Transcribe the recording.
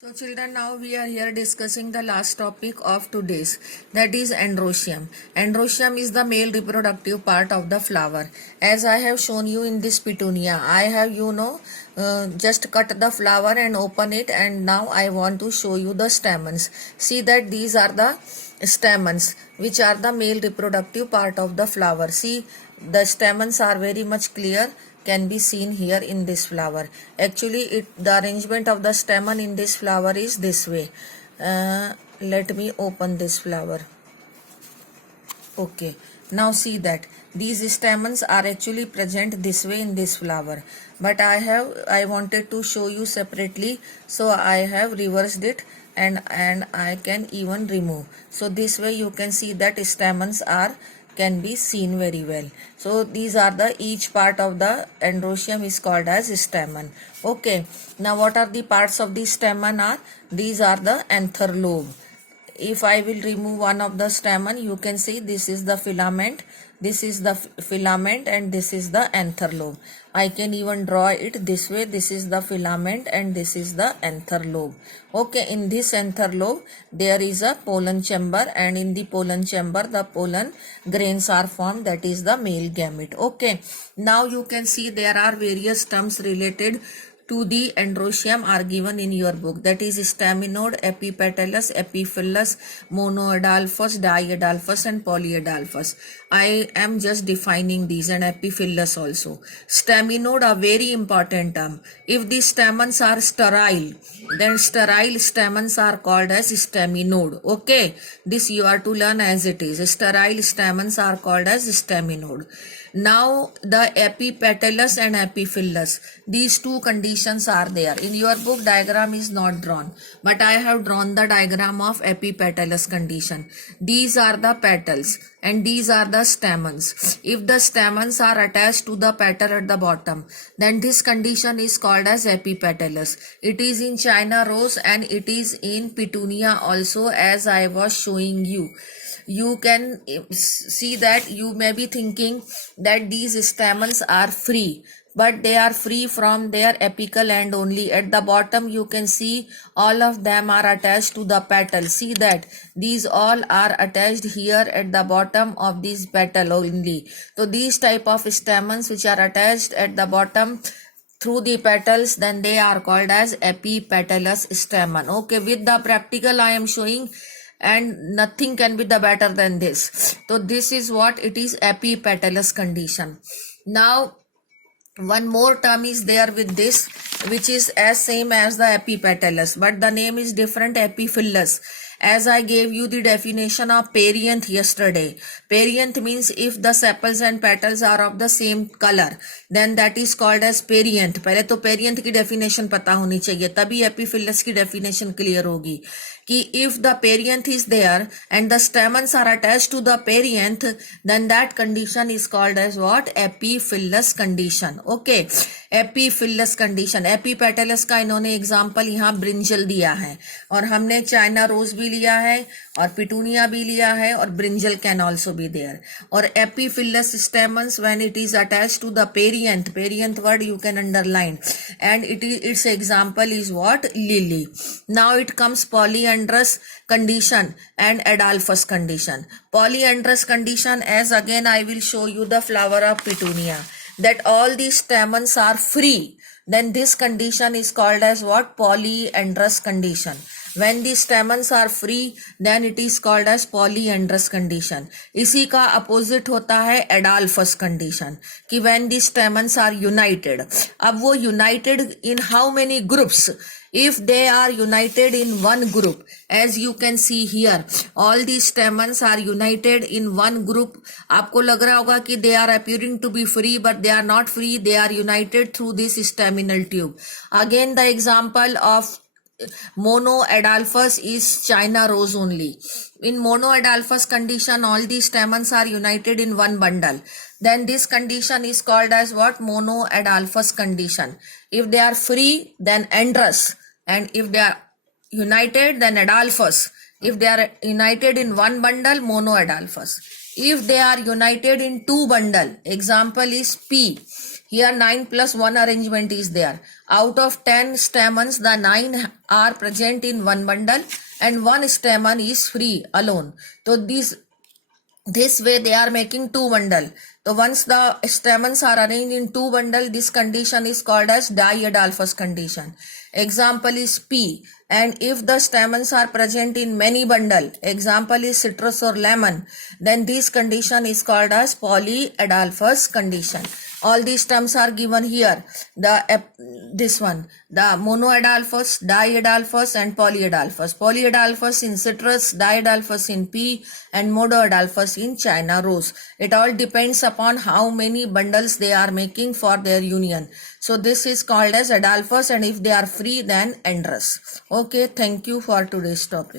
So children, now we are here discussing the last topic of today's, that is androecium. Androecium is the male reproductive part of the flower. As I have shown you in this petunia, I have just cut the flower and open it, and now I want to show you the stamens. See that these are the stamens which are the male reproductive part of the flower. See, the stamens are very much clear, can be seen here in this flower. Actually, the arrangement of the stamen in this flower is this way. Let me open this flower. Okay, now see that these stamens are actually present this way in this flower, but I wanted to show you separately, so I have reversed it, and I can even remove. So this way you can see that stamens can be seen very well. So these are the each part of the androecium is called as stamen. Okay, now what are the parts of the stamen are? These are the anther lobe. If I will remove one of the stamen, you can see this is the filament, this is the filament, and this is the anther lobe. I can even draw it this way. This is the filament and this is the anther lobe. Okay, in this anther lobe there is a pollen chamber, and in the pollen chamber the pollen grains are formed, that is the male gamete. Okay, now you can see there are various terms related to the androecium are given in your book, that is staminode, epipetalous, epiphyllous, monoadalphous, diadalphous and polyadalphous. I am just defining these, and epiphyllous also. Staminode, a very important term. If the stamens are sterile, then sterile stamens are called as staminode. Okay, this you are to learn as it is. Sterile stamens are called as staminode. Now the epipetalous and epiphyllous, these two conditions are there. In your book diagram is not drawn, but I have drawn the diagram of epipetalous condition. These are the petals and these are the stamens. If the stamens are attached to the petal at the bottom, then this condition is called as epipetalous. It is in China rose and it is in petunia also, as I was showing you. You can see that you may be thinking that these stamens are free, but they are free from their apical end only. At the bottom you can see all of them are attached to the petal. See that these all are attached here at the bottom of this petal only. So these type of stamens which are attached at the bottom through the petals, then they are called as epipetalous stamen. Okay, with the practical I am showing, and nothing can be the better than this. So this is what it is, epipetalous condition. Now one more term is there with this, which is as same as the epipetalous, but the name is different, epiphyllous. As I gave you the definition of perianth yesterday, perianth means if the sepals and petals are of the same color, then that is called as perianth. पहले तो perianth की definition पता होनी चाहिए, तभी epiphillus की definition clear होगी कि if the perianth is there and the stamens are attached to the perianth, then that condition is called as what? Epiphyllous condition. Okay, epiphyllous condition. epipetalous का इन्होंने एग्जाम्पल यहाँ ब्रिंजल दिया है, और हमने चाइना रोज भी लिया है और पिटूनिया भी लिया है, और brinjal can also be there. और epiphyllous stamens when it is attached to the perianth word you can underline, and its example is what? Lily. Now it comes polyandrous condition and adalphous condition. Polyandrous condition, as again I will show you the flower of petunia, that all these stamens are free, then this condition is called as what? Polyandrous condition. When the stamens are free, then it is called as polyandrous condition. इसी का opposite होता है adalphous condition, कि when the stamens are united. अब वो united in how many groups? If they are united in one group, as you can see here, all these stamens are united in one group. आपको लग रहा होगा कि they are appearing to be free, but they are not free. They are united through this staminal tube. Again, the example of monoadalphous is China rose only. In monoadalphous condition, all these stamens are united in one bundle. Then this condition is called as what? Monoadalphous condition. If they are free, then androus, and if they are united, then adalphous. If they are united in one bundle, monoadalphous. If they are united in two bundle, example is P. Here 9 plus 1 arrangement is there. Out of 10 stamens, the 9 are present in one bundle and one stamen is free alone. So this way they are making two bundle. So once the stamens are arranged in two bundle, this condition is called as diadalphous condition. Example is P. And if the stamens are present in many bundle, example is citrus or lemon, then this condition is called as polyadalphous condition. All these terms are given here. This one, the monoadalphous, diadalphous and polyadalphous. Polyadalphous in citrus, diadalphous in pea and monoadalphous in China rose. It all depends upon how many bundles they are making for their union. So this is called as adalphous, and if they are free then androus. Okay, thank you for today's topic.